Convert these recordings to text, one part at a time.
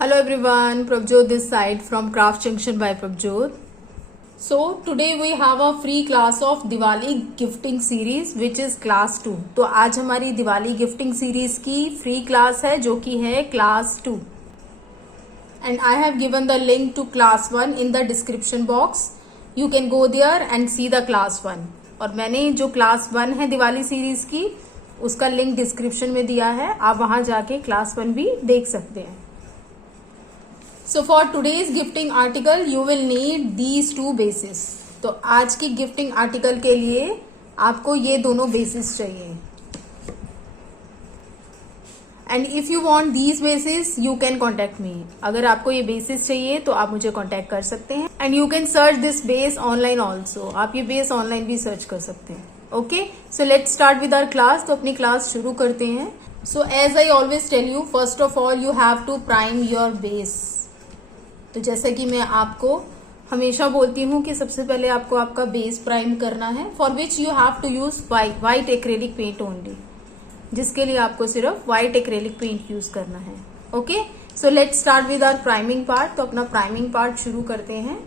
Hello everyone, Prabjot this side from Craft Junction by Prabjot. So today we have a free class of Diwali gifting series which is class 2. तो आज हमारी Diwali gifting series की free class है जो कि है class 2. And I have given the link to class 1 in the description box. You can go there and see the class 1. और मैंने जो क्लास 1 है दिवाली सीरीज की उसका लिंक डिस्क्रिप्शन में दिया है, आप वहां जाके क्लास 1 भी देख सकते हैं. So for today's gifting article you will need these two bases. तो आज की गिफ्टिंग आर्टिकल के लिए आपको ये दोनों बेसिस चाहिए. And if you want these basis you can contact me. अगर आपको ये बेसिस चाहिए तो आप मुझे कॉन्टेक्ट कर सकते हैं. And you can search this base online also. आप ये बेस ऑनलाइन भी सर्च कर सकते हैं. Okay, so let's start with our class. तो अपनी क्लास शुरू करते हैं. So as I always tell you, first of all you have to prime your base. तो जैसे कि मैं आपको हमेशा बोलती हूँ कि सबसे पहले आपको आपका बेस प्राइम करना है, for which you have to use white acrylic paint only. जिसके लिए आपको सिर्फ वाइट एक्रेलिक पेंट यूज करना है. Okay, so let's start with our priming part. तो अपना प्राइमिंग पार्ट शुरू करते हैं.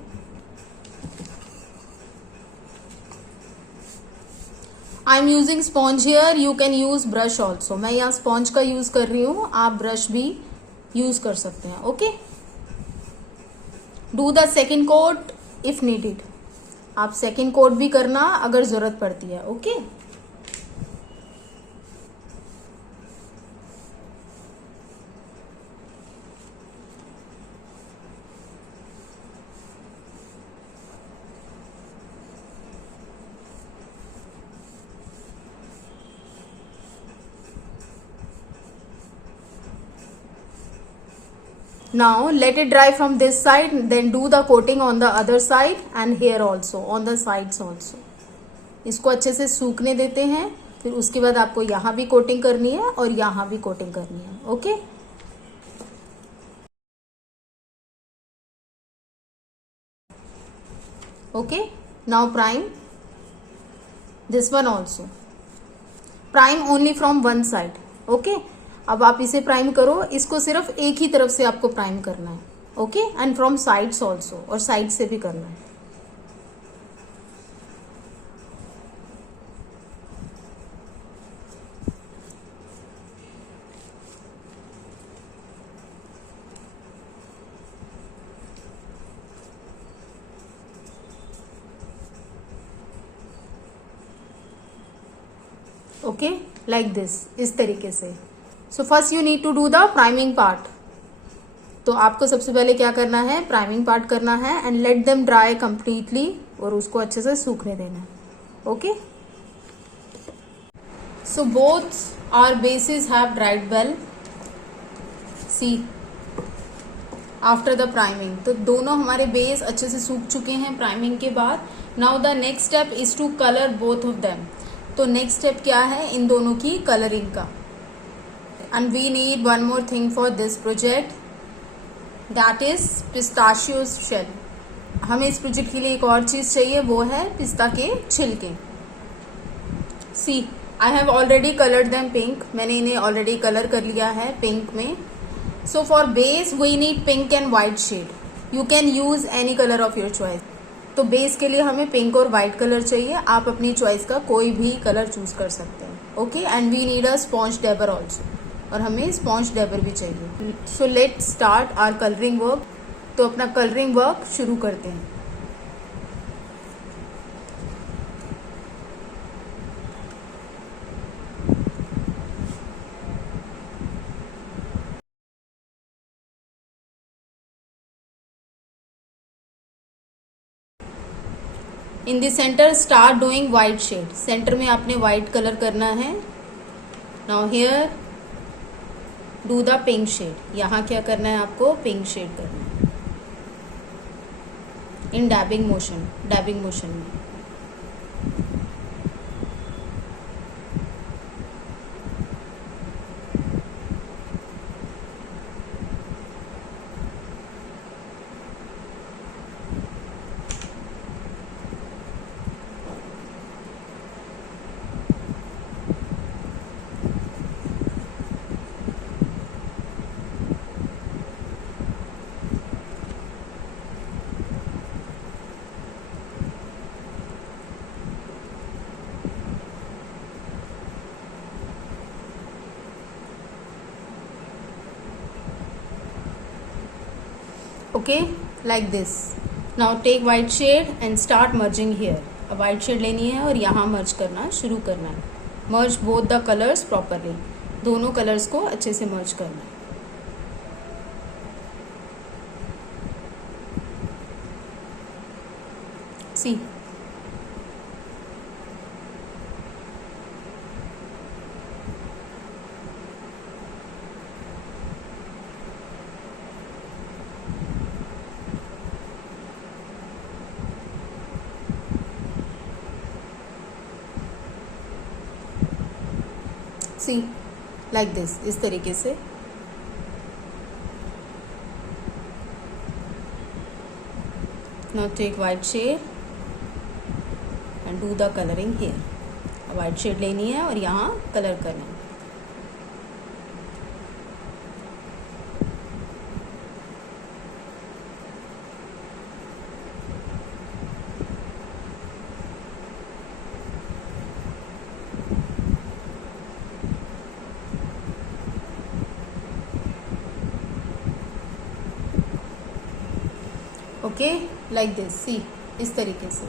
I am using sponge here, you can use brush also. मैं यहाँ स्पॉन्ज का यूज कर रही हूँ, आप ब्रश भी यूज कर सकते हैं. Okay, do the second coat if needed. आप सेकेंड कोट भी करना अगर जरूरत पड़ती है. Okay, now let it dry from this side, then do the coating on the other side and here also on the sides also. इसको अच्छे से सूखने देते हैं. फिर उसके बाद आपको यहाँ भी कोटिंग करनी है और यहाँ भी कोटिंग करनी है. Okay, okay, now prime this one also. Prime only from one side. Okay, अब आप इसे प्राइम करो. इसको सिर्फ एक ही तरफ से आपको प्राइम करना है. Okay, and from sides also, और साइड से भी करना है. ओके, लाइक दिस, इस तरीके से. So first you need to do the priming part. तो आपको सबसे पहले क्या करना है, प्राइमिंग पार्ट करना है. And let them dry completely, और उसको अच्छे से सूखने देना है. Okay, so both our bases have dried well. See after the priming, तो दोनों हमारे बेस अच्छे से सूख चुके हैं प्राइमिंग के बाद. Now the next step is to colour both of them. तो नेक्स्ट स्टेप क्या है, इन दोनों की कलरिंग का. And we need one more thing for this project, that is pistachio shell. हमें इस प्रोजेक्ट के लिए एक और चीज चाहिए, वो है पिस्ता के छिलके. See, I have already colored them pink. मैंने इन्हें ऑलरेडी कलर कर लिया है पिंक में. So for base we need pink and white shade. You can use any color of your choice. तो बेस के लिए हमें पिंक और व्हाइट कलर चाहिए. आप अपनी चॉइस का कोई भी कलर चूज कर सकते हैं. Okay, and we need a sponge dabber also, और हमें स्पॉन्ज डेबर भी चाहिए. So let start our colouring work. तो अपना कलरिंग वर्क शुरू करते हैं. In the centre start doing white shade. Centre में आपने वाइट कलर करना है. Now here do the pink shade. यहाँ क्या करना है, आपको पिंक शेड करना है इन डैबिंग मोशन में. Okay, like this. Now take white shade and start merging here. अब वाइट शेड लेनी है और यहाँ मर्ज करना शुरू करना है. Merge both the colours properly. दोनों कलर्स को अच्छे से मर्ज करना है. See, see, like this. इस तरीके से. Now take white shade and do the colouring here. White shade लेनी है और यहाँ कलर करना है. Okay, like this. सी, इस तरीके से.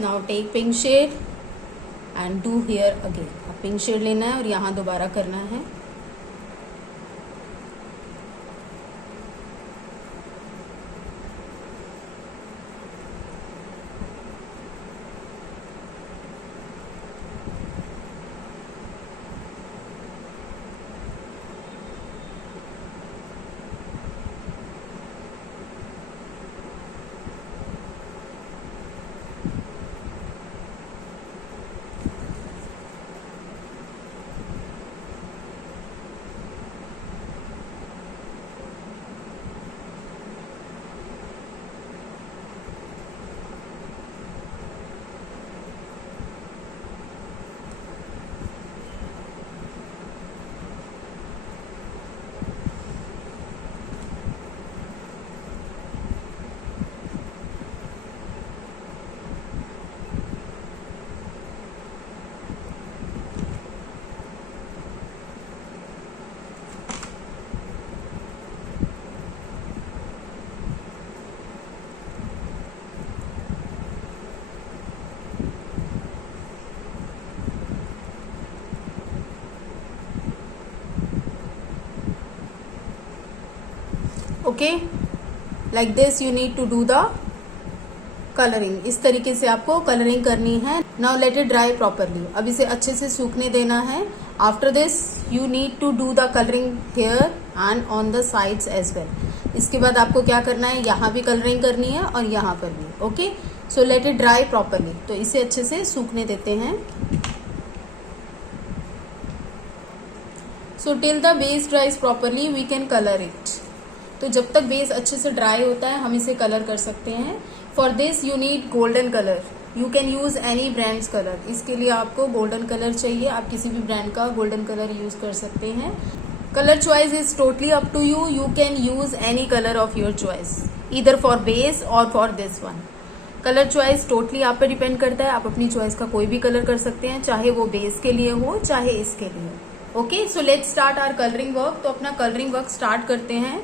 Now take pink shade and do here again. अब पिंक शेड लेना है और यहाँ दोबारा करना है. Okay, like this you need to do the colouring. इस तरीके से आपको कलरिंग करनी है. Now let it dry properly. अब इसे अच्छे से सूखने देना है. After this you need to do the colouring here and on the sides as well. इसके बाद आपको क्या करना है, यहाँ भी कलरिंग करनी है और यहाँ पर भी. Okay, so let it dry properly. तो इसे अच्छे से सूखने देते हैं. So till the base dries properly we can colour it. तो जब तक बेस अच्छे से ड्राई होता है हम इसे कलर कर सकते हैं. For this you need golden colour. You can use any brands colour. इसके लिए आपको गोल्डन कलर चाहिए. आप किसी भी ब्रांड का गोल्डन कलर यूज कर सकते हैं. Colour choice is totally up to you. You can use any colour of your choice either for base or for this one. Colour choice totally आप पे डिपेंड करता है. आप अपनी चॉइस का कोई भी कलर कर सकते हैं, चाहे वो बेस के लिए हो चाहे इसके लिए. Okay, so let's start our colouring work. तो अपना कलरिंग वर्क स्टार्ट करते हैं.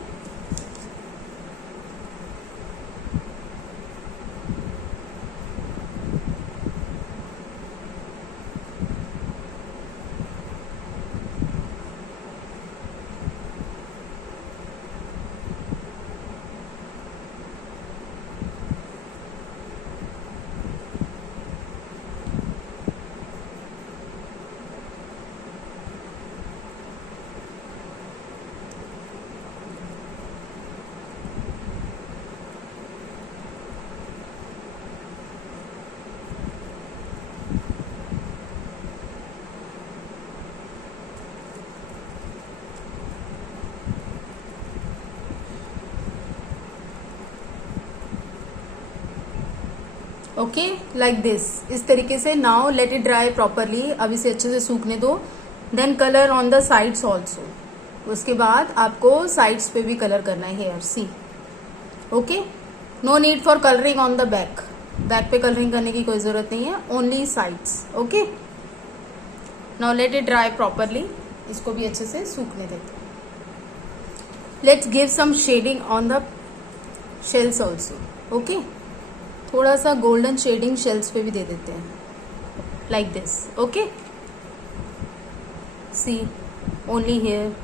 Okay, like this. इस तरीके से. Now let it dry properly. अब इसे अच्छे से सूखने दो. Then colour on the sides also. उसके बाद आपको साइड्स पे भी कलर करना है here. See, okay. No need for colouring on the back. Back पे कलरिंग करने की कोई ज़रूरत नहीं है, only sides. Okay, now let it dry properly. इसको भी अच्छे से सूखने देते हैं। Let's give some shading on the shells also. Okay, थोड़ा सा गोल्डन शेडिंग शेल्स पे भी दे देते हैं, like this. Okay, see only here.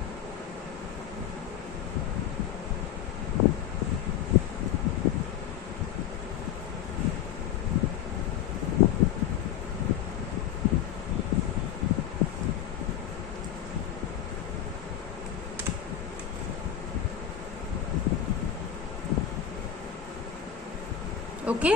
Okay,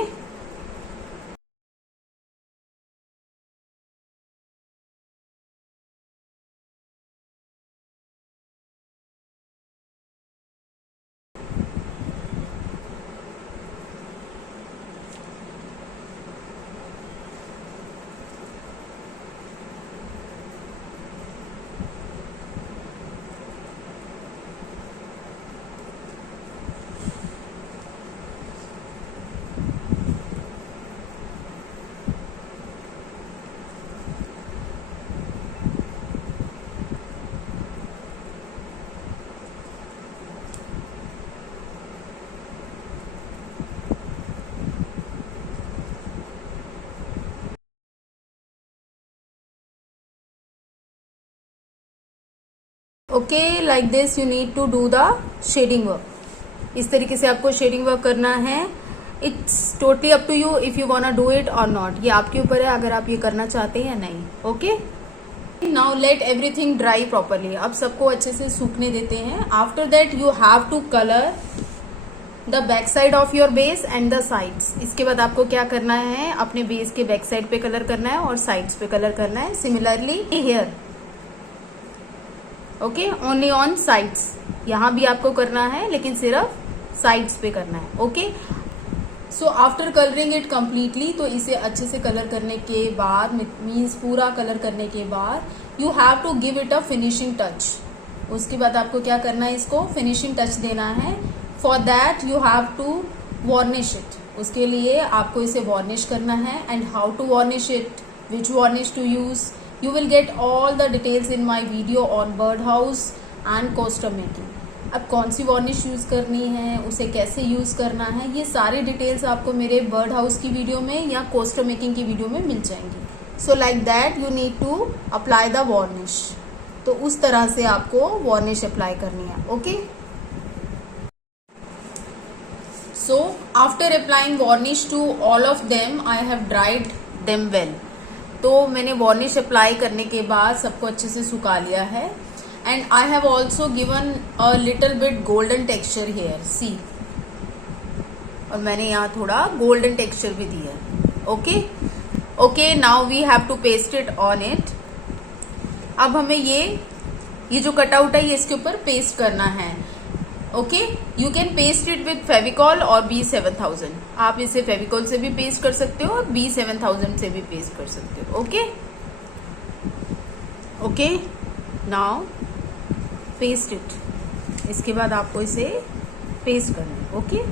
okay, like this you need to do the shading work. इस तरीके से आपको शेडिंग वर्क करना है। It's totally up to you if you want do it or not. ये आपके ऊपर है अगर आप ये करना चाहते हैं या नहीं। Okay, now let everything dry properly. अब सबको अच्छे से सूखने देते हैं। After that you have to colour the back side of your base and the sides. इसके बाद आपको क्या करना है, अपने बेस के बैक साइड पे कलर करना है और साइड्स पे कलर करना है। Similarly here, okay, only on sides. यहाँ भी आपको करना है लेकिन सिर्फ साइड्स पे करना है। Okay, so after colouring it completely, तो इसे अच्छे से कलर करने के बाद, मीन्स पूरा कलर करने के बाद you have to give it a finishing touch. उसके बाद आपको क्या करना है, इसको फिनिशिंग टच देना है। For that you have to varnish it. उसके लिए आपको इसे वार्निश करना है। And how to varnish it, which varnish to use, you will get all the details in my video on birdhouse and coaster making। अब कौन सी varnish use करनी है, उसे कैसे यूज़ करना है, ये सारी डिटेल्स आपको मेरे बर्ड हाउस की वीडियो में या कोस्टर मेकिंग की वीडियो में मिल जाएंगी। So like that you need to apply the varnish. तो उस तरह से आपको वार्निश अप्लाई करनी है। Okay, so after applying varnish to all of them I have dried them well. तो मैंने वार्निश अप्लाई करने के बाद सबको अच्छे से सुखा लिया है। And I have also given a little bit golden texture here, see. और मैंने यहाँ थोड़ा गोल्डन टेक्सचर भी दिया है। Okay, okay, now we have to paste it on it. अब हमें ये जो कटआउट है ये इसके ऊपर पेस्ट करना है। Okay, you can paste it with Fevicol और B7000। आप इसे फेविकॉल से भी पेस्ट कर सकते हो और B7000 से भी पेस्ट कर सकते हो। Okay, okay, now paste it. इसके बाद आपको इसे पेस्ट करना है। Okay,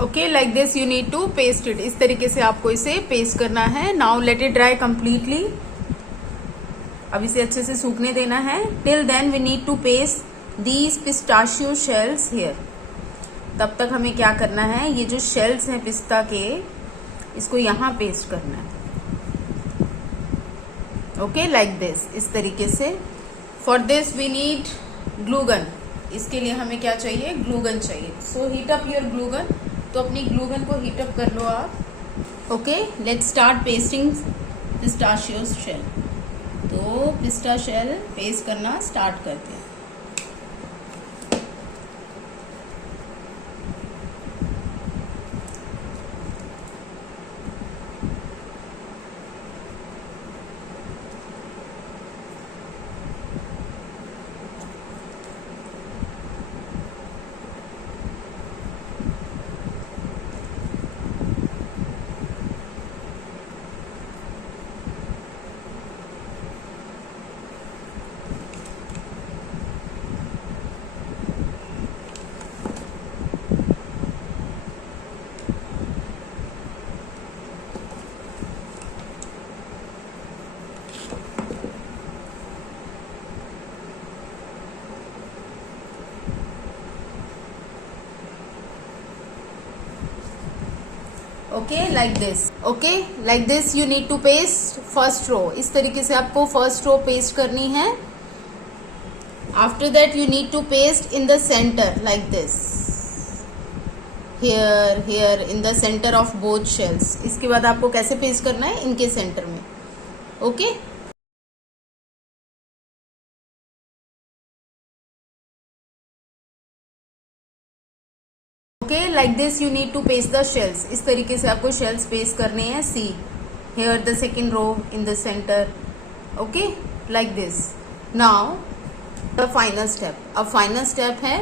okay, like this you need to paste it. इस तरीके से आपको इसे पेस्ट करना है। Now let it dry completely. अब इसे अच्छे से सूखने देना है। Till then we need to paste these pistachio shells here. तब तक हमें क्या करना है, ये जो शेल्स हैं पिस्ता के, इसको यहाँ पेस्ट करना है। ओके, लाइक दिस, इस तरीके से। For this we need glue gun. इसके लिए हमें क्या चाहिए, ग्लू गन चाहिए। So heat up your glue gun. तो अपनी ग्लू गन को हीट अप कर लो आप। Okay, let's start pasting pistachios shell. तो तो पिस्ता शेल पेस्ट करना स्टार्ट करते हैं। Okay like this you need to paste first row. इस तरीके से आपको फर्स्ट रो पेस्ट करनी है। After that you need to paste in the centre like this, here in the centre of both shells. इसके बाद आपको कैसे पेस्ट करना है, इनके सेंटर में। Okay okay like this you need to paste the shells. इस तरीके से आपको शेल्स पेस्ट करने हैं। See here the second row in the centre. Okay like this. Now the final step. अब फाइनल स्टेप है,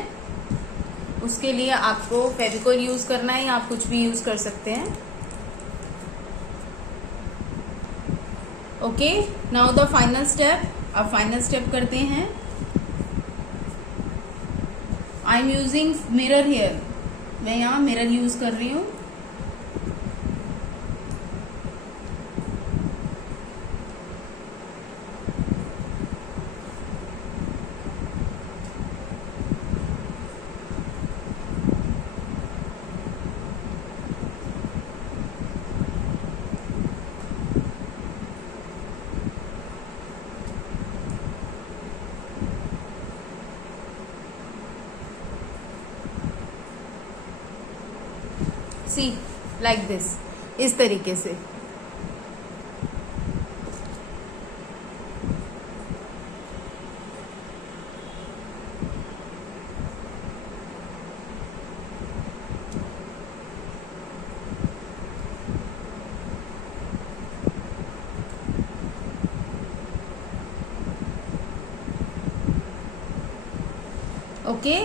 उसके लिए आपको फेविकोल यूज करना है या आप कुछ भी यूज कर सकते हैं। Okay now the final step. अब फाइनल स्टेप करते हैं। I am using mirror here. मैं यहाँ मिरर यूज कर रही हूँ। सी लाइक दिस, इस तरीके से। ओके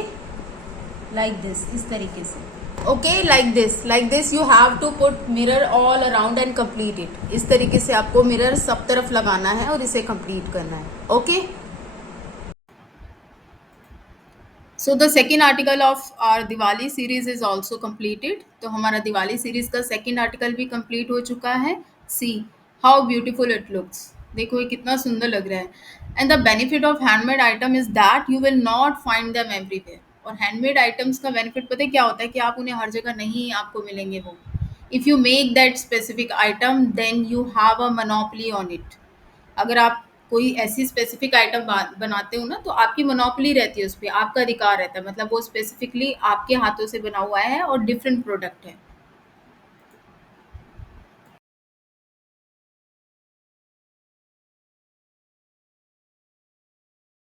लाइक दिस, इस तरीके से। Okay like this you have to put mirror all around and complete it. इस तरीके से आपको मिरर सब तरफ लगाना है और इसे कंप्लीट करना है। Okay so the second article of our Diwali series is also completed. तो हमारा दिवाली सीरीज का सेकेंड आर्टिकल भी कंप्लीट हो चुका है। See how beautiful it looks. देखो ये कितना सुंदर लग रहा है। And the benefit of handmade item is that you will not find them everywhere. और हैंडमेड आइटम्स का बेनिफिट पता है क्या होता है, कि आप उन्हें हर जगह नहीं आपको मिलेंगे वो। If you make that specific item then you have a monopoly on it. अगर आप कोई ऐसी स्पेसिफिक आइटम बनाते हो ना, तो आपकी मोनोपोली रहती है उस पे, आपका अधिकार रहता है। मतलब वो स्पेसिफिकली आपके हाथों से बना हुआ है और डिफरेंट प्रोडक्ट है।